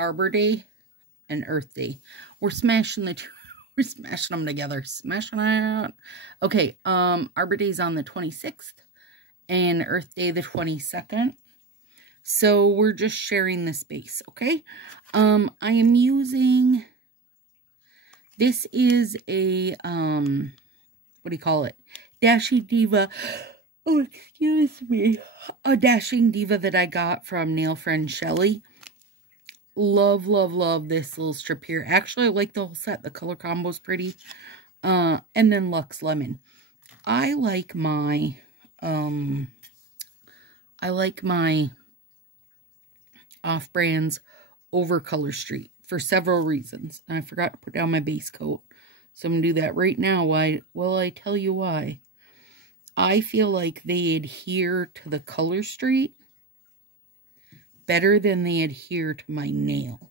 Arbor Day and Earth Day. We're smashing the two. We're smashing them together. Smashing out. Okay, Arbor Day's on the 26th and Earth Day the 22nd. So we're just sharing the space, okay? I am using, this is a, what do you call it? Dashing Diva. Oh, excuse me. A Dashing Diva that I got from nail friend Shelly. Love, love, love this little strip here. Actually, I like the whole set. The color combo's pretty. And then Luxe Lemon. I like my off-brands over Color Street for several reasons. And I forgot to put down my base coat. So I'm going to do that right now. Why? Well, I tell you why. I feel like they adhere to the Color Street better than they adhere to my nail.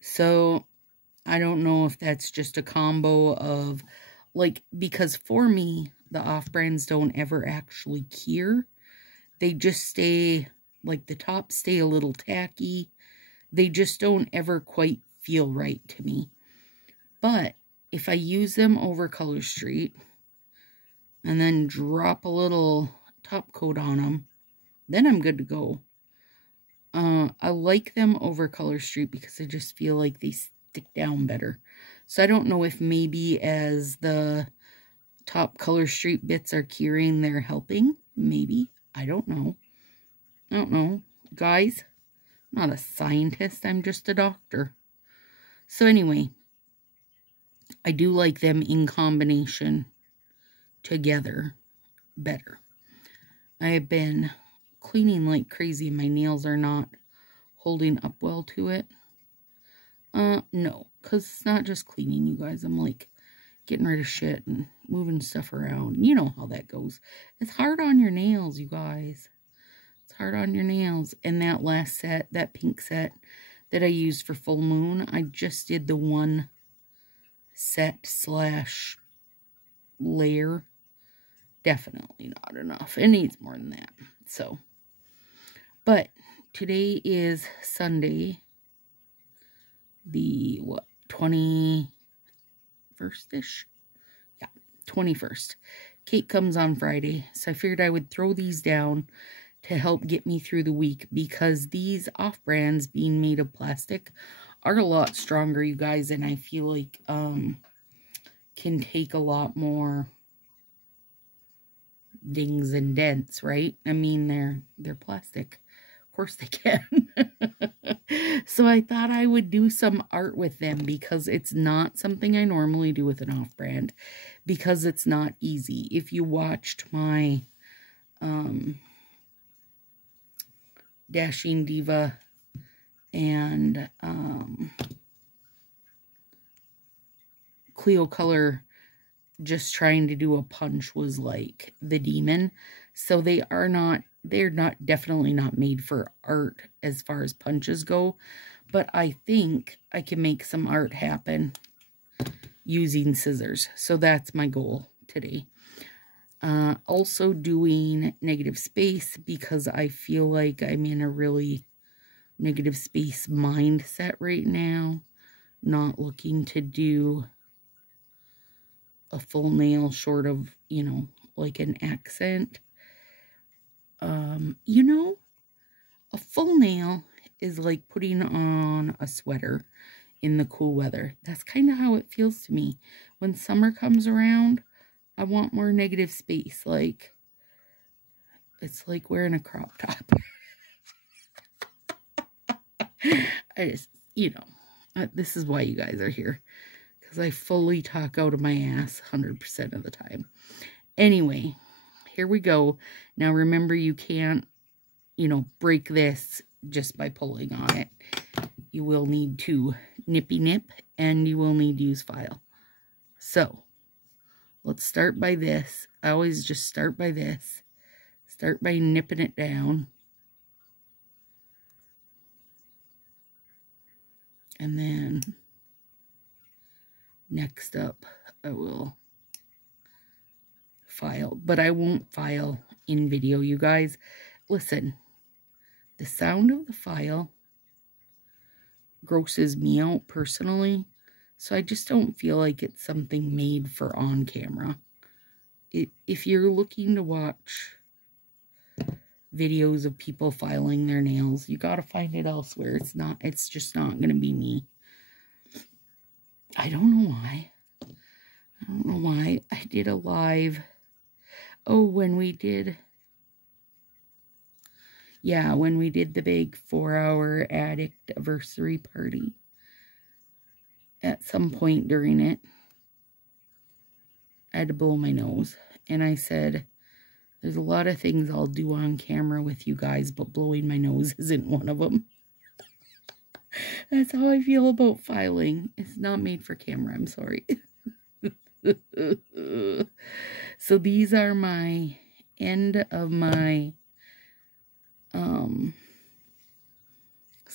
So I don't know if that's just a combo of, like, because for me, the off-brands don't ever actually cure. They just stay, like, the tops stay a little tacky. They just don't ever quite feel right to me. But if I use them over Color Street and then drop a little top coat on them, then I'm good to go. I like them over Color Street because I just feel like they stick down better. So I don't know if maybe as the top Color Street bits are curing, they're helping. Maybe. I don't know. I don't know. Guys, I'm not a scientist. I'm just a doctor. So anyway, I do like them in combination together better. I have been cleaning like crazy. My nails are not holding up well to it. No, because it's not just cleaning, you guys. I'm like getting rid of shit and moving stuff around. You know how that goes. It's hard on your nails, you guys. It's hard on your nails. And that last set, that pink set that I used for full moon, I just did the one set slash layer. Definitely not enough. It needs more than that. So, but today is Sunday, the, what, 21st-ish? Yeah, 21st. Kate comes on Friday, so I figured I would throw these down to help get me through the week, because these off-brands being made of plastic are a lot stronger, you guys, and I feel like can take a lot more dings and dents, right? I mean, they're plastic. Of course they can. So I thought I would do some art with them, because it's not something I normally do with an off-brand, because it's not easy. If you watched my Dashing Diva and Cleo Color just trying to do a punch was like the demon. So they're definitely not made for art as far as punches go, but I think I can make some art happen using scissors. So that's my goal today. Also doing negative space, because I feel like I'm in a really negative space mindset right now. Not looking to do a full nail short of, you know, like an accent. You know, a full nail is like putting on a sweater in the cool weather. That's kind of how it feels to me. When summer comes around, I want more negative space. Like, it's like wearing a crop top. I just, you know, this is why you guys are here. Because I fully talk out of my ass 100% of the time. Anyway, here we go. Now remember, you can't, you know, break this just by pulling on it. You will need to nippy nip, and you will need to use file. So, let's start by this. I always just start by this. Start by nipping it down. And then next up, I will file. But I won't file in video, you guys. Listen, the sound of the file grosses me out personally. So I just don't feel like it's something made for on camera. If you're looking to watch videos of people filing their nails, you gotta find it elsewhere. It's just not gonna be me. I don't know why. I did a live. Oh, when we did the big 4-hour addict anniversary party. At some point during it, I had to blow my nose. And I said, there's a lot of things I'll do on camera with you guys, but blowing my nose isn't one of them. That's how I feel about filing. It's not made for camera, I'm sorry. So these are my end of my, this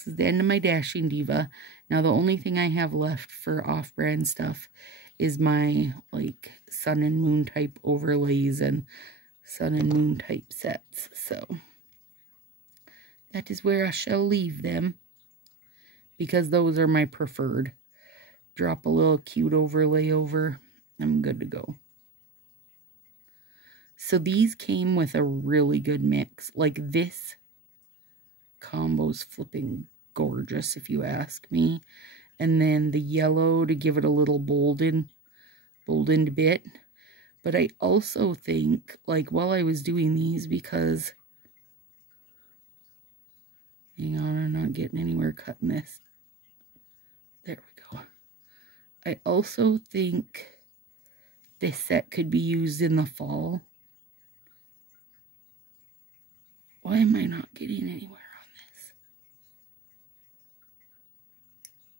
is the end of my Dashing Diva. Now the only thing I have left for off-brand stuff is my, like, sun and moon type overlays and sun and moon type sets. So that is where I shall leave them, because those are my preferred. Drop a little cute overlay over, I'm good to go. So these came with a really good mix. Like, this combo's flipping gorgeous, if you ask me. And then the yellow to give it a little boldened bit. But I also think, like, while I was doing these, because, hang on, I'm not getting anywhere cutting this. There we go. I also think this set could be used in the fall. Why am I not getting anywhere on this?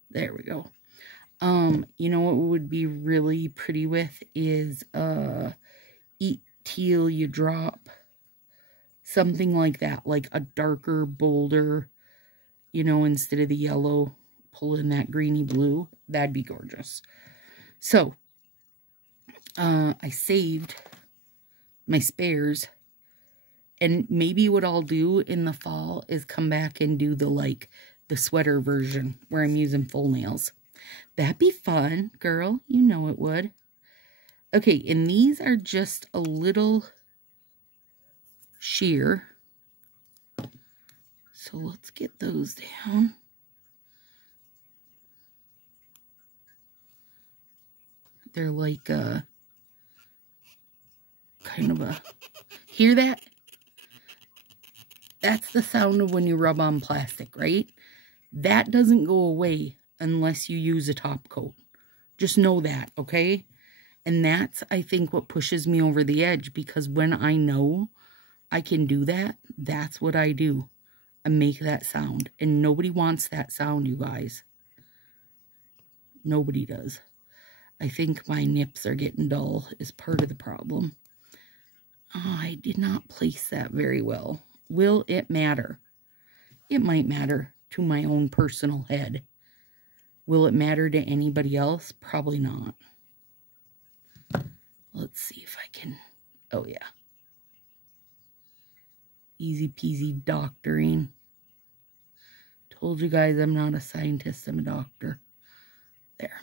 There we go. You know what would be really pretty with is Eat Teal You Drop. Something like that. Like a darker, bolder, you know, instead of the yellow, pull in that greeny blue. That'd be gorgeous. So, I saved my spares. And maybe what I'll do in the fall is come back and do the sweater version where I'm using full nails. That'd be fun, girl. You know it would. Okay, and these are just a little sheer. So let's get those down. They're like kind of a... Hear that? That's the sound of when you rub on plastic, right? That doesn't go away unless you use a top coat. Just know that, okay? And that's, I think, what pushes me over the edge, because when I know I can do that, that's what I do. I make that sound. And nobody wants that sound, you guys. Nobody does. I think my nips are getting dull is part of the problem. Oh, I did not place that very well. Will it matter? It might matter to my own personal head. Will it matter to anybody else? Probably not. Let's see if I can... Oh, yeah. Easy peasy doctoring. Told you guys I'm not a scientist, I'm a doctor. There.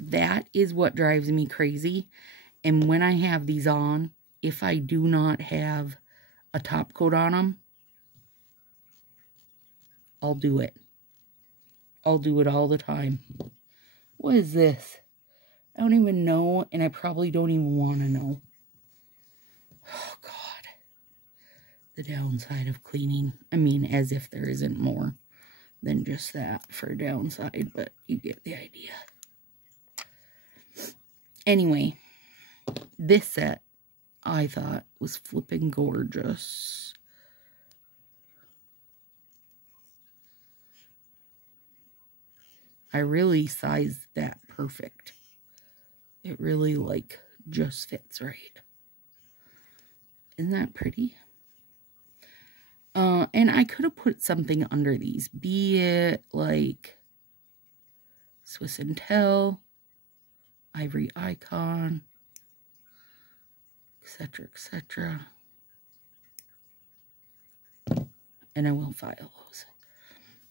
That is what drives me crazy. And when I have these on, if I do not have a top coat on them, I'll do it. I'll do it all the time. What is this? I don't even know, and I probably don't even want to know. Oh, God. The downside of cleaning. I mean, as if there isn't more than just that for a downside, but you get the idea. Anyway, this set I thought was flipping gorgeous. I really sized that perfect. It really, like, just fits right. Isn't that pretty? And I could have put something under these. Be it, like, Swiss and Tell, Ivory Icon, etc., etc. And I will file those.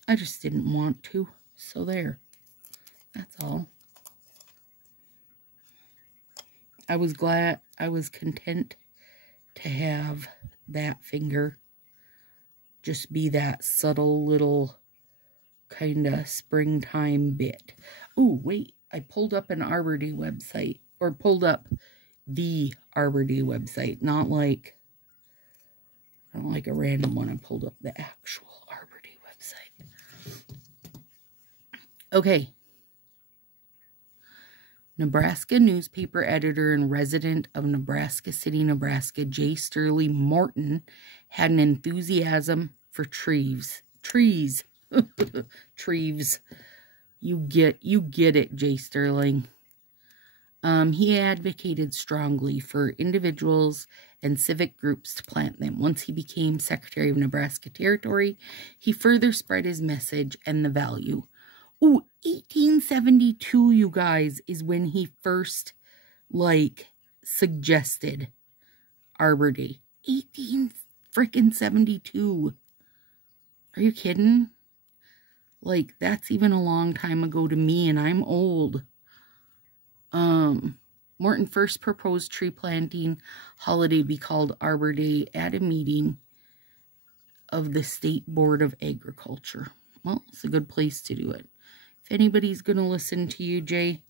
I just didn't want to. So there. That's all. I was glad, I was content to have that finger just be that subtle little kind of springtime bit. Oh, wait, I pulled up an Arbor Day website, or pulled up the Arbor Day website, not like a random one. I pulled up the actual Arbor Day website. Okay. Nebraska newspaper editor and resident of Nebraska City, Nebraska, J. Sterling Morton, had an enthusiasm for trees. Trees. Trees. You get it, J. Sterling. He advocated strongly for individuals and civic groups to plant them. Once he became Secretary of Nebraska Territory, he further spread his message and the value. Ooh, 1872, you guys, is when he first, suggested Arbor Day. 1872. Are you kidding? That's even a long time ago to me, and I'm old. Morton first proposed tree planting holiday be called Arbor Day at a meeting of the State Board of Agriculture. Well, it's a good place to do it. If anybody's going to listen to you, Jay,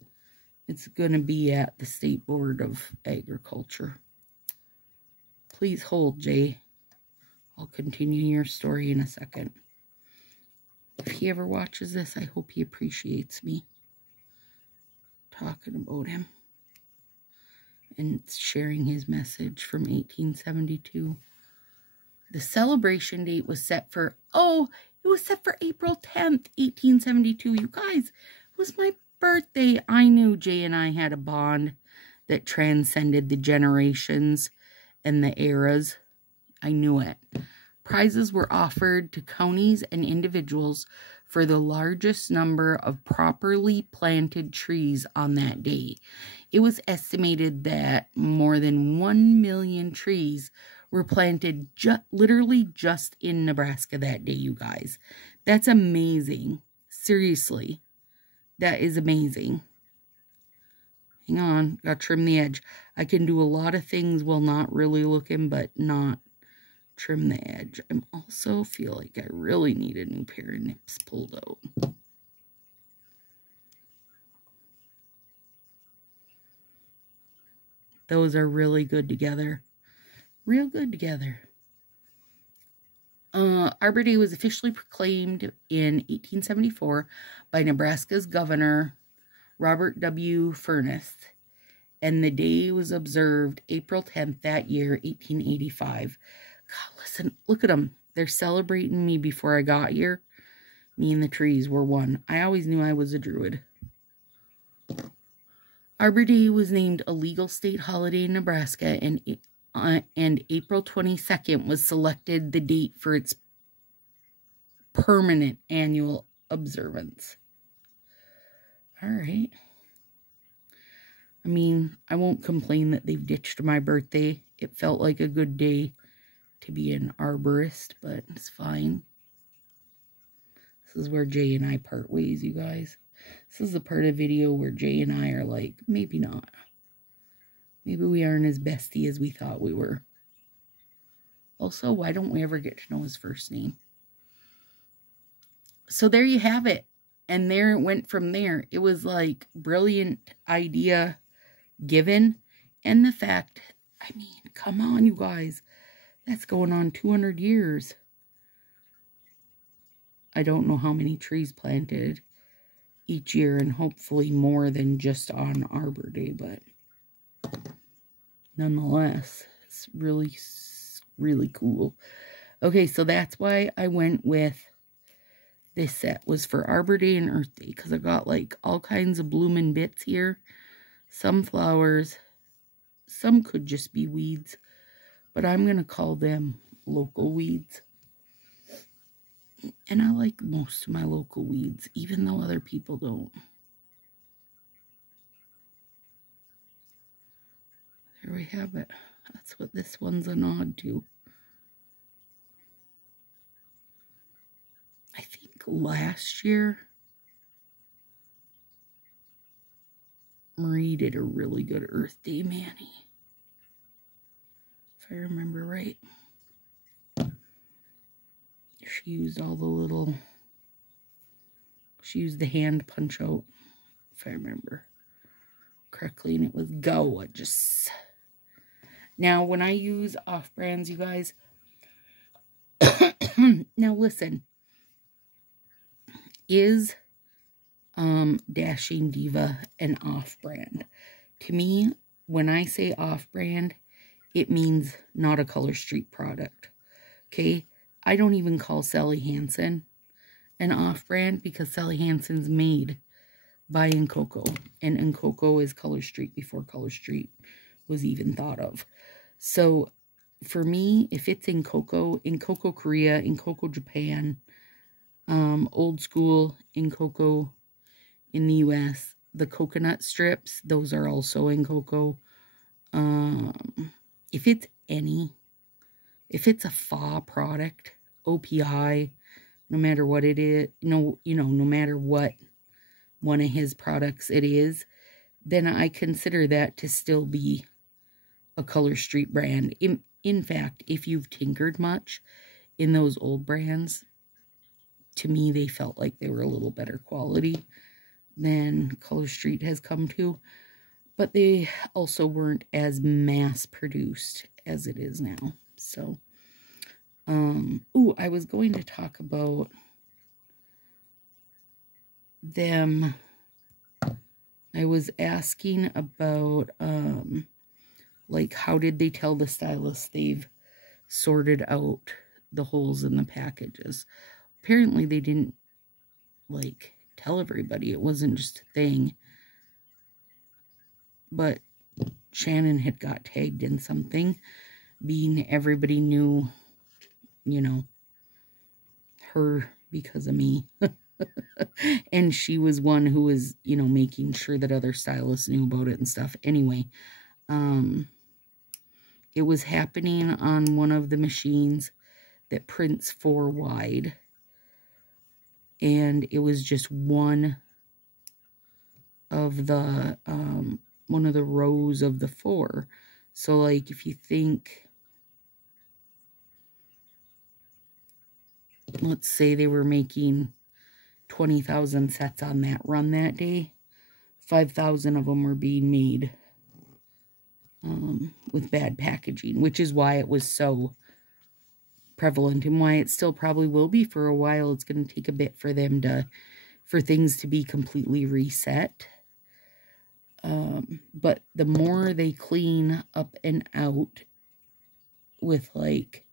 it's going to be at the State Board of Agriculture. Please hold, Jay. I'll continue your story in a second. If he ever watches this, I hope he appreciates me talking about him and sharing his message from 1872. The celebration date was set for, it was set for April 10th, 1872. You guys, it was my birthday. I knew Jay and I had a bond that transcended the generations and the eras. I knew it. Prizes were offered to counties and individuals for the largest number of properly planted trees on that day. It was estimated that more than 1 million trees were planted literally just in Nebraska that day, you guys. That's amazing. Seriously. That is amazing. Hang on. Gotta trim the edge. I can do a lot of things while not really looking, but not trim the edge. I also feel like I really need a new pair of nips pulled out. Those are really good together. Real good together. Arbor Day was officially proclaimed in 1874 by Nebraska's governor, Robert W. Furness, and the day was observed April 10th that year, 1885. God, listen, look at them. They're celebrating me before I got here. Me and the trees were one. I always knew I was a druid. Arbor Day was named a legal state holiday in Nebraska, and April 22nd was selected the date for its permanent annual observance. All right. I mean, I won't complain that they've ditched my birthday. It felt like a good day to be an arborist, but it's fine. This is where Jay and I part ways, you guys. This is the part of video where Jay and I are like, maybe not. Maybe we aren't as bestie as we thought we were. Also, why don't we ever get to know his first name? So there you have it. And there it went from there. It was like brilliant idea given. And the fact, I mean, come on, you guys. That's going on 200 years. I don't know how many trees planted each year, and hopefully more than just on Arbor Day, but nonetheless, it's really, really cool. Okay, so that's why I went with this set, was for Arbor Day and Earth Day, because I got like all kinds of blooming bits here. Some flowers, some could just be weeds, but I'm going to call them local weeds. And I like most of my local weeds, even though other people don't. There we have it. That's what this one's a nod to. I think last year, Marie did a really good Earth Day mani, if I remember right. She used all the little, she used the hand punch out, if I remember correctly, and it was gorgeous. Now, when I use off-brands, you guys, now listen, is Dashing Diva an off-brand? To me, when I say off-brand, it means not a Color Street product, okay? I don't even call Sally Hansen an off-brand because Sally Hansen's made by Encoco, and Encoco is Color Street before Color Street was even thought of. So for me, if it's Encoco Korea, Encoco Japan, old school Encoco in the US, the coconut strips, those are also Encoco. If it's if it's a FA product, OPI, no matter what it is, no matter what one of his products it is, then I consider that to still be a Color Street brand. In fact, if you've tinkered much in those old brands, to me, they felt like they were a little better quality than Color Street has come to. But they also weren't as mass-produced as it is now. So, ooh, I was going to talk about them. I was asking about, like, how did they tell the stylist they've sorted out the holes in the packages? Apparently, they didn't, like, tell everybody. It wasn't just a thing. But Shannon had got tagged in something, being everybody knew, you know, her because of me. And she was one who was, you know, making sure that other stylists knew about it and stuff. Anyway, it was happening on one of the machines that prints 4 wide. And it was just one of the rows of the 4. So, like, if you think, let's say they were making 20,000 sets on that run that day, 5,000 of them were being made with bad packaging, which is why it was so prevalent and why it still probably will be for a while. It's going to take a bit for them for things to be completely reset. But the more they clean up and out with, like,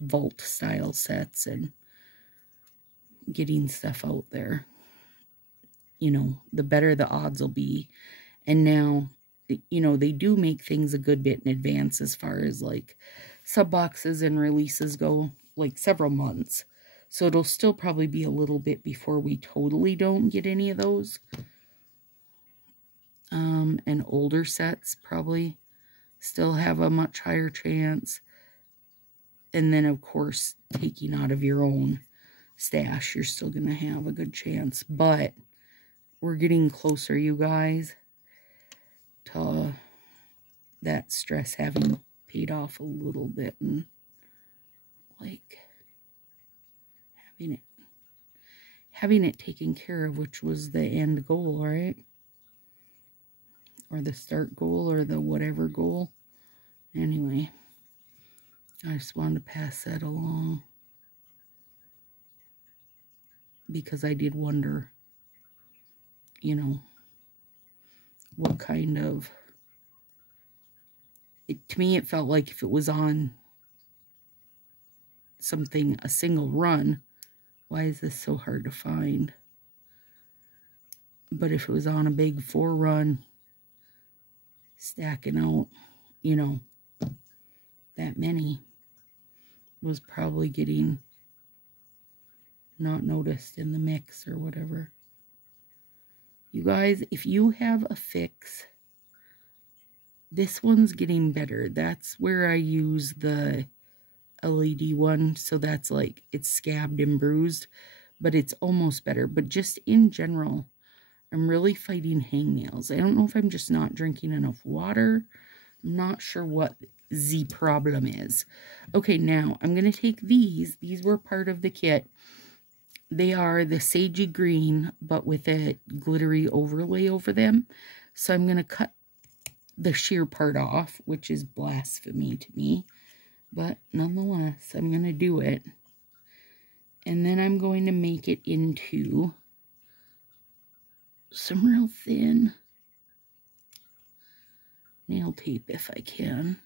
vault style sets and getting stuff out there, you know, the better the odds will be. And now, you know, they do make things a good bit in advance as far as, like, sub boxes and releases go, like, several months. So it'll still probably be a little bit before we totally don't get any of those. And older sets probably still have a much higher chance. And then, of course, taking out of your own stash, you're still going to have a good chance. But we're getting closer, you guys, to that stress having paid off a little bit and, like, having it taken care of, which was the end goal, right? Or the start goal, or the whatever goal. Anyway, I just wanted to pass that along, because I did wonder, you know, what kind of, to me it felt like if it was on something, a single run, why is this so hard to find? But if it was on a big 4 run, stacking out, you know, that many, was probably getting not noticed in the mix or whatever. You guys, if you have a fix, this one's getting better. That's where I use the LED one, so that's like, it's scabbed and bruised, but it's almost better. But just in general, I'm really fighting hangnails. I don't know if I'm just not drinking enough water. I'm not sure what the problem is. Okay, now I'm going to take these. These were part of the kit. They are the sagey green, but with a glittery overlay over them. So I'm going to cut the sheer part off, which is blasphemy to me. But nonetheless, I'm going to do it. And then I'm going to make it into some real thin nail tape if I can.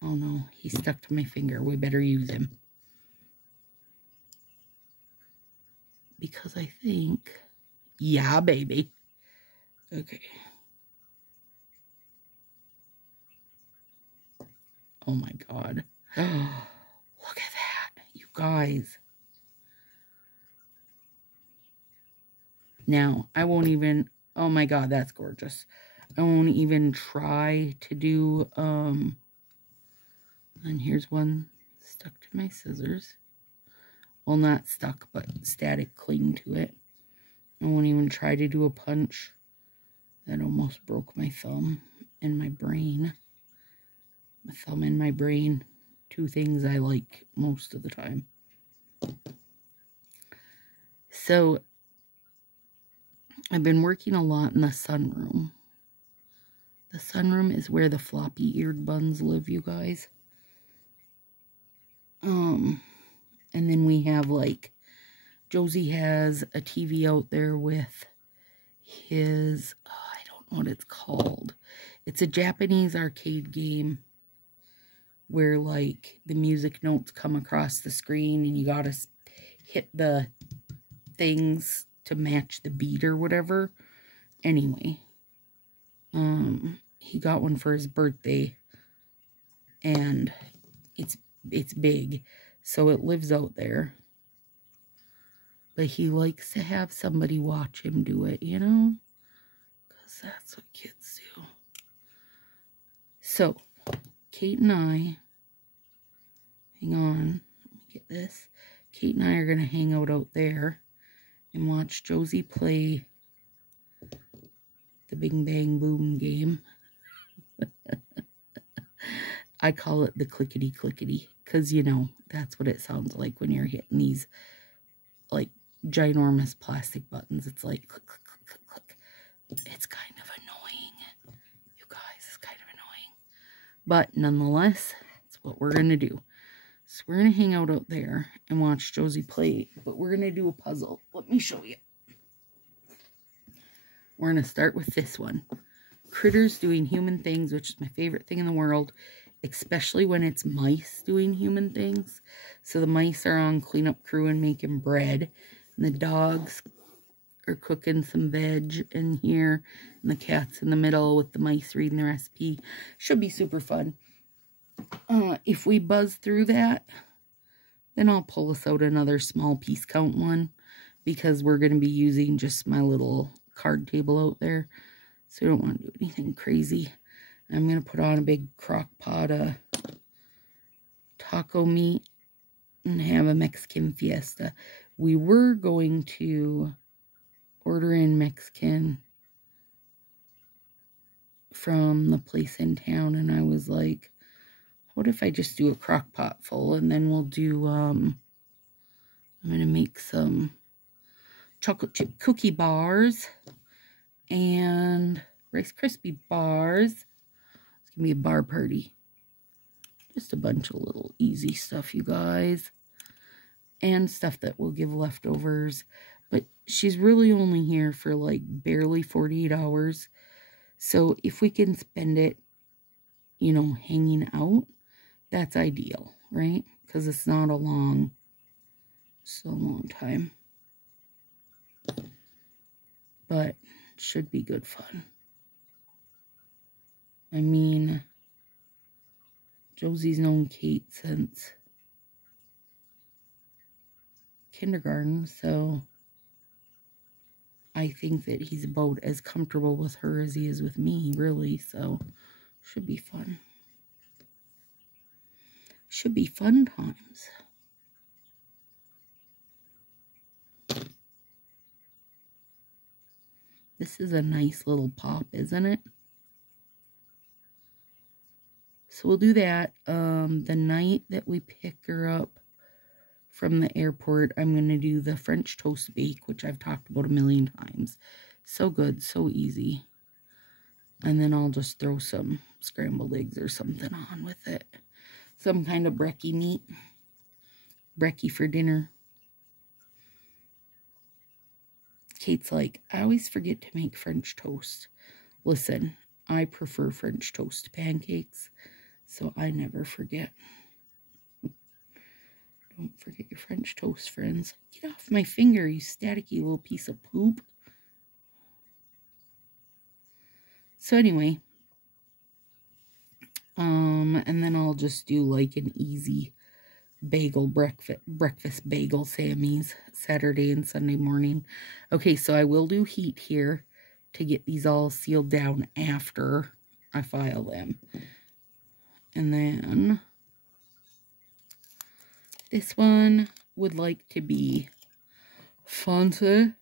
Oh no, he stuck to my finger. We better use him. Because I think, yeah, baby. Okay. Oh my God. Oh, look at that, you guys. Now, I won't even, oh my God, that's gorgeous. I won't even try to do, and here's one stuck to my scissors. Well, not stuck, but static cling to it. I won't even try to do a punch. That almost broke my thumb and my brain. My thumb and my brain. Two things I like most of the time. So, I've been working a lot in the sunroom. The sunroom is where the floppy-eared buns live, you guys. And then we have, like, Josie has a TV out there with his, oh, I don't know what it's called. It's a Japanese arcade game where, like, the music notes come across the screen and you gotta hit the things to match the beat or whatever. Anyway, he got one for his birthday, and it's big, so it lives out there. But he likes to have somebody watch him do it, you know? Because that's what kids do. So, Kate and I, hang on, let me get this. Kate and I are going to hang out there and watch Josie play the Bing Bang Boom game. I call it the clickety clickety, because, you know, that's what it sounds like when you're hitting these, like, ginormous plastic buttons. It's like click, click, click, click, click. It's kind of annoying. You guys, it's kind of annoying. But nonetheless, it's what we're going to do. So we're going to hang out there and watch Josie play, but we're going to do a puzzle. Let me show you. We're going to start with this one. Critters doing human things, which is my favorite thing in the world, especially when it's mice doing human things. So the mice are on cleanup crew and making bread, and the dogs are cooking some veg in here, and the cat's in the middle with the mice reading the recipe. Should be super fun. If we buzz through that, then I'll pull us out another small piece count one, because we're going to be using just my little card table out there. So I don't want to do anything crazy. I'm going to put on a big crock pot of taco meat and have a Mexican fiesta. We were going to order in Mexican from the place in town, and I was like, what if I just do a crock pot full, and then we'll do, I'm going to make some chocolate chip cookie bars and Rice Krispie bars. It's going to be a bar party. Just a bunch of little easy stuff, you guys. And stuff that will give leftovers. But she's really only here for like barely 48 hours. So if we can spend it, you know, hanging out, that's ideal, right? Because it's not a long time. But it should be good fun. I mean, Josie's known Kate since kindergarten, so I think that he's about as comfortable with her as he is with me, really, so should be fun. Should be fun times. This is a nice little pop, isn't it? So we'll do that. The night that we pick her up from the airport, I'm going to do the French toast bake, which I've talked about a million times. So good, so easy. And then I'll just throw some scrambled eggs or something on with it. Some kind of brekkie meat. Brekkie for dinner. Kate's like, I always forget to make French toast. Listen, I prefer French toast to pancakes, so I never forget. Don't forget your French toast, friends. Get off my finger, you staticky little piece of poop. So anyway, and then I'll just do like an easy bagel breakfast bagel Sammy's Saturday and Sunday morning. Okay, so I will do heat here to get these all sealed down after I file them. And then this one would like to be fancy.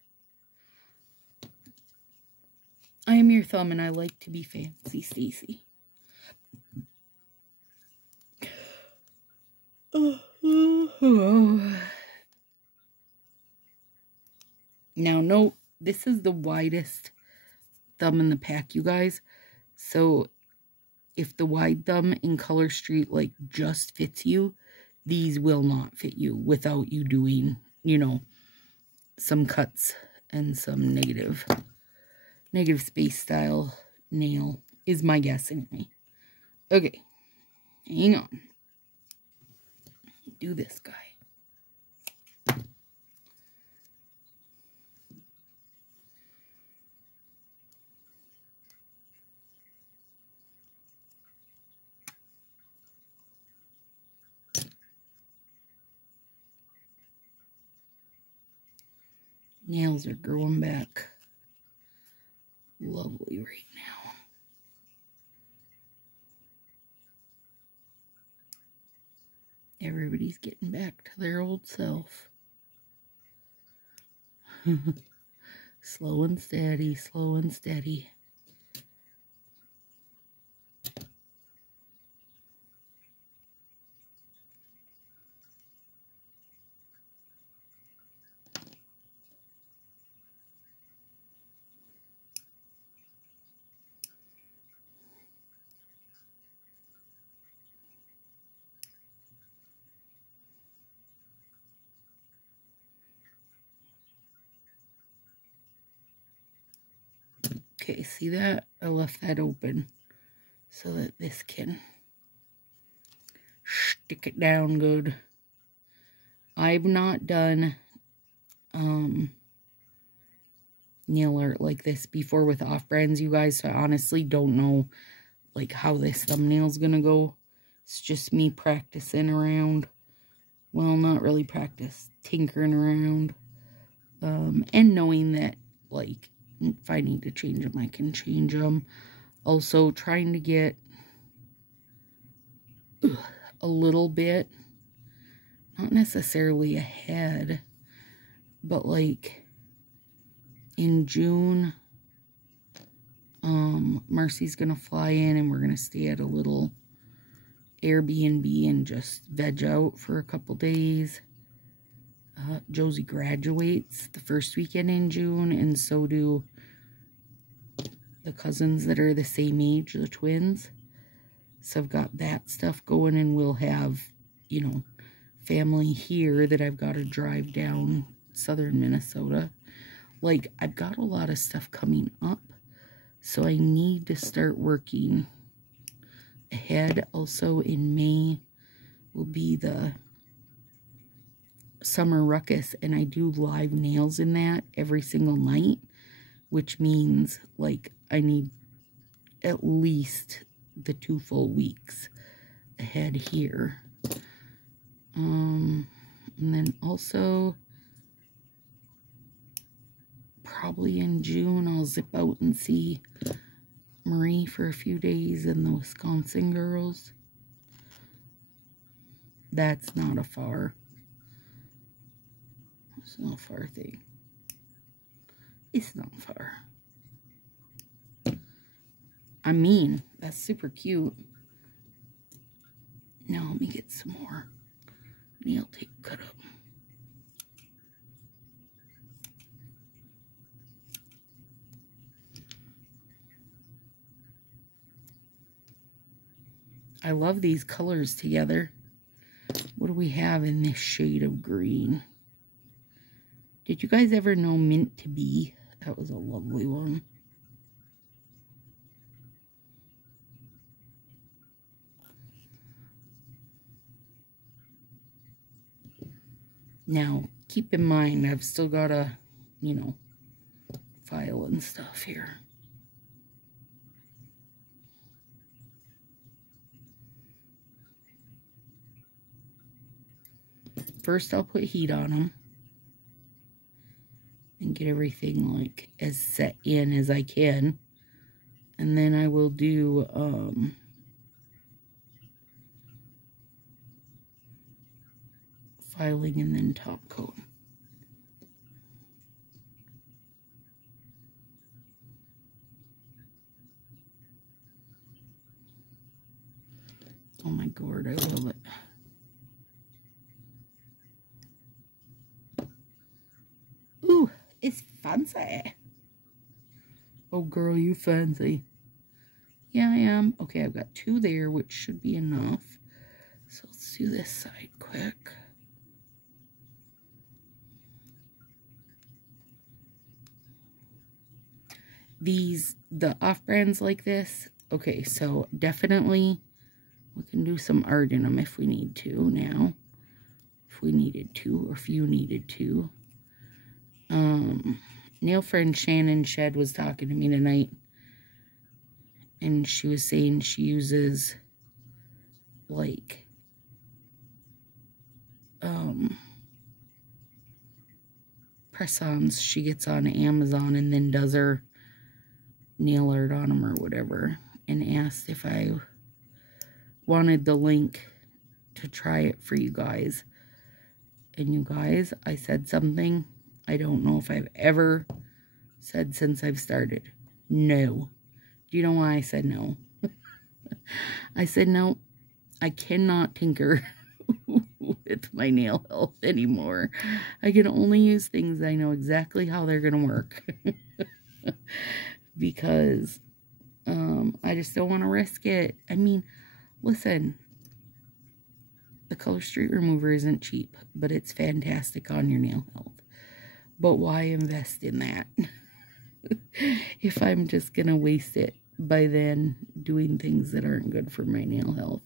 I am your thumb and I like to be fancy, Stacy. Now, note, this is the widest thumb in the pack, you guys. So, if the wide thumb in Color Street, like, just fits you, these will not fit you without you doing, you know, some cuts and some negative space style nail, is my guess anyway. Okay, hang on. Do this guy. Nails are growing back lovely right now. Everybody's getting back to their old self. Slow and steady, slow and steady. Okay, see that? I left that open so that this can stick it down good. I've not done nail art like this before with off-brands, you guys, so I honestly don't know like how this thumbnail's gonna go. It's just me practicing around. Well, not really practice, tinkering around. And knowing that, like, if I need to change them, I can change them. Also, trying to get a little bit, not necessarily ahead, but like in June, Marcy's gonna fly in and we're gonna stay at a little Airbnb and just veg out for a couple days. Josie graduates the first weekend in June, and so do the cousins that are the same age, the twins. So I've got that stuff going, and we'll have, you know, family here that I've got to drive down southern Minnesota. Like, I've got a lot of stuff coming up, so I need to start working ahead. Also, in May will be the Summer Ruckus, and I do live nails in that every single night, which means, like, I need at least the 2 full weeks ahead here. And then also probably in June I'll zip out and see Marie for a few days and the Wisconsin girls. That's not a far. It's not a far thing. It's not far. I mean, that's super cute. Now let me get some more nail tape cut up. I love these colors together. What do we have in this shade of green? Did you guys ever know Mint to Be? That was a lovely one. Now, keep in mind, I've still got a, you know, file and stuff here. First, I'll put heat on them and get everything like as set in as I can. And then I will do filing and then top coat. Oh my God, I love it. Ooh, it's fancy. Oh girl, you fancy. Yeah, I am. Okay, I've got 2 there, which should be enough. So let's do this side quick. The off-brands like this. Okay, so definitely we can do some art in them if we need to now. If we needed to, or if you needed to. Nail friend Shannon Shed was talking to me tonight, and she was saying she uses like press-ons she gets on Amazon and then does her nail art on them or whatever, and asked if I wanted the link to try it for you guys. And you guys, I said something I don't know if I've ever said since I've started. No. Do you know why I said no? I said no, I cannot tinker with my nail health anymore. I can only use things I know exactly how they're going to work. Because I just don't want to risk it. I mean, listen, the Color Street Remover isn't cheap, but it's fantastic on your nail health. But why invest in that if I'm just going to waste it by then doing things that aren't good for my nail health,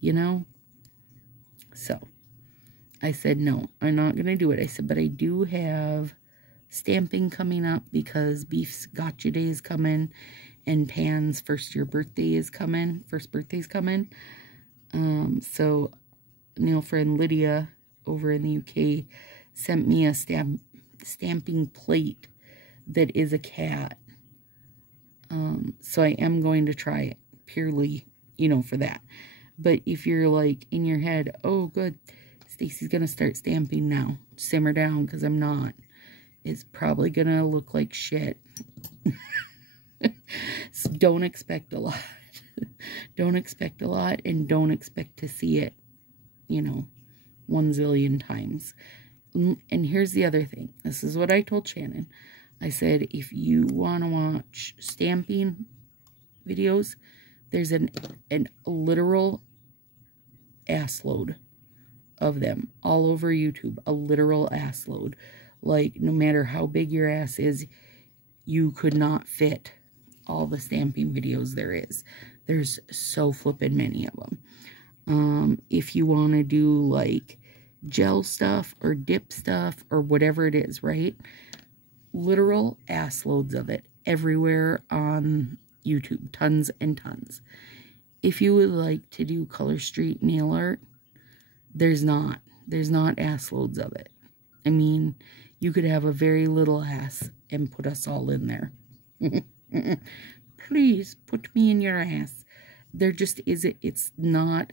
you know? So, I said, no, I'm not going to do it. I said, but I do have stamping coming up because Beef's Gotcha Day is coming and Pan's first birthday is coming. So, nail friend Lydia over in the UK sent me a stamping plate that is a cat. So I am going to try it purely, you know, for that. But if you're like in your head, oh good, Stacy's gonna start stamping now, simmer down, because I'm not. It's probably gonna look like shit. So don't expect a lot. Don't expect a lot, and don't expect to see it, you know, 1 zillion times. And here's the other thing. This is what I told Shannon. I said, if you want to watch stamping videos, there's a literal assload of them all over YouTube. A literal assload. Like, no matter how big your ass is, you could not fit all the stamping videos there is. There's so flippin' many of them. If you want to do, like, gel stuff or dip stuff or whatever it is, right? Literal ass loads of it everywhere on YouTube. Tons and tons. If you would like to do Color Street nail art, there's not ass loads of it. I mean, You could have a very little ass and put us all in there. Please put me in your ass. There just isn't, it's not,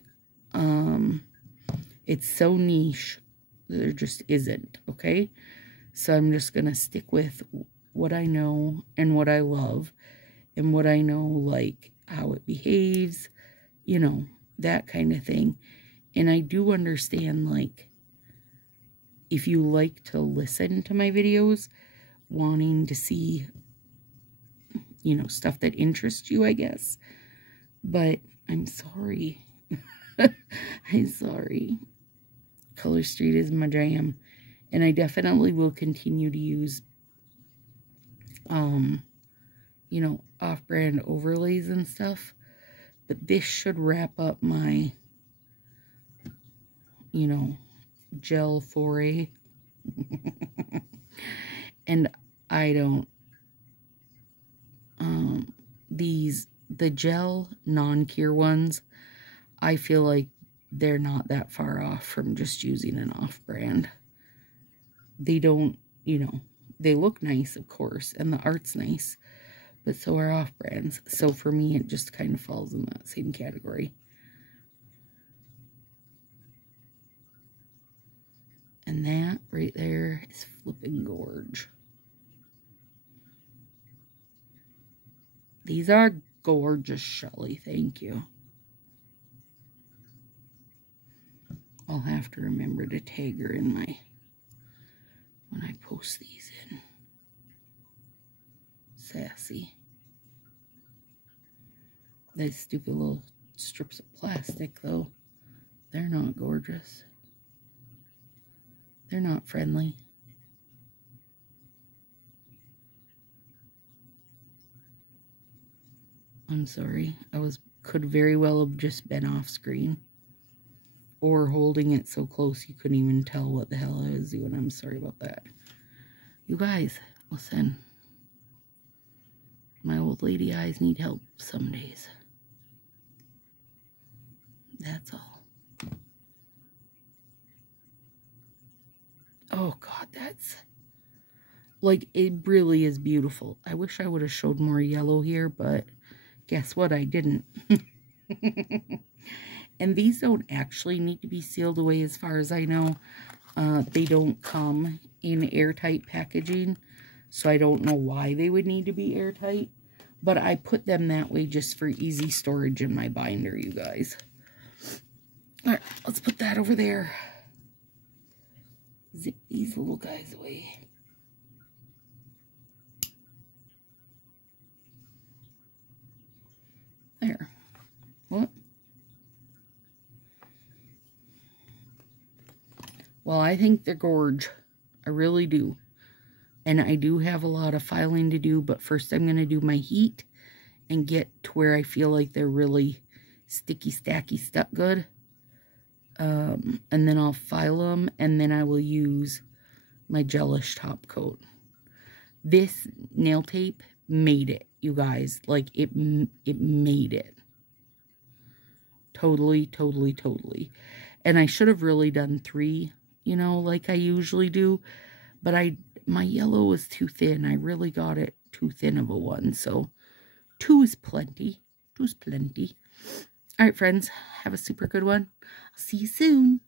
it's so niche. There just isn't, okay? So I'm just going to stick with what I know and what I love and what I know, like how it behaves, you know, that kind of thing. And I do understand, like, if you like to listen to my videos, wanting to see, you know, stuff that interests you, I guess. But I'm sorry. I'm sorry. Color Street is my jam. And I definitely will continue to use, you know, off-brand overlays and stuff. But this should wrap up my, you know, gel foray. And I don't, the gel non-cure ones, I feel like they're not that far off from just using an off-brand. They don't, you know, they look nice, of course, and the art's nice, but so are off-brands. So for me, it just kind of falls in that same category. And that right there is flipping gorge. These are gorgeous, Shelly. Thank you. I'll have to remember to tag her in my, when I post these in. Sassy. These stupid little strips of plastic, though, they're not gorgeous. They're not friendly. I'm sorry. Could very well have just been off screen. Or holding it so close you couldn't even tell what the hell I was doing. I'm sorry about that. You guys, listen. My old lady eyes need help some days. That's all. Oh, God, that's... like, it really is beautiful. I wish I would have showed more yellow here, but guess what? I didn't. And these don't actually need to be sealed away as far as I know. They don't come in airtight packaging, so I don't know why they would need to be airtight. But I put them that way just for easy storage in my binder, you guys. All right, let's put that over there. Zip these little guys away. There. What? Well, I think they're gorge. I really do. And I do have a lot of filing to do, but first I'm going to do my heat and get to where I feel like they're really sticky, stacky, stuck good. And then I'll file them, and then I will use my gelish top coat. This nail tape made it, you guys. Like, it made it. Totally, totally, totally. And I should have really done 3, you know, like I usually do. But my yellow was too thin. I really got it too thin of a one. So 2 is plenty. 2 is plenty. All right, friends. Have a super good one. I'll see you soon.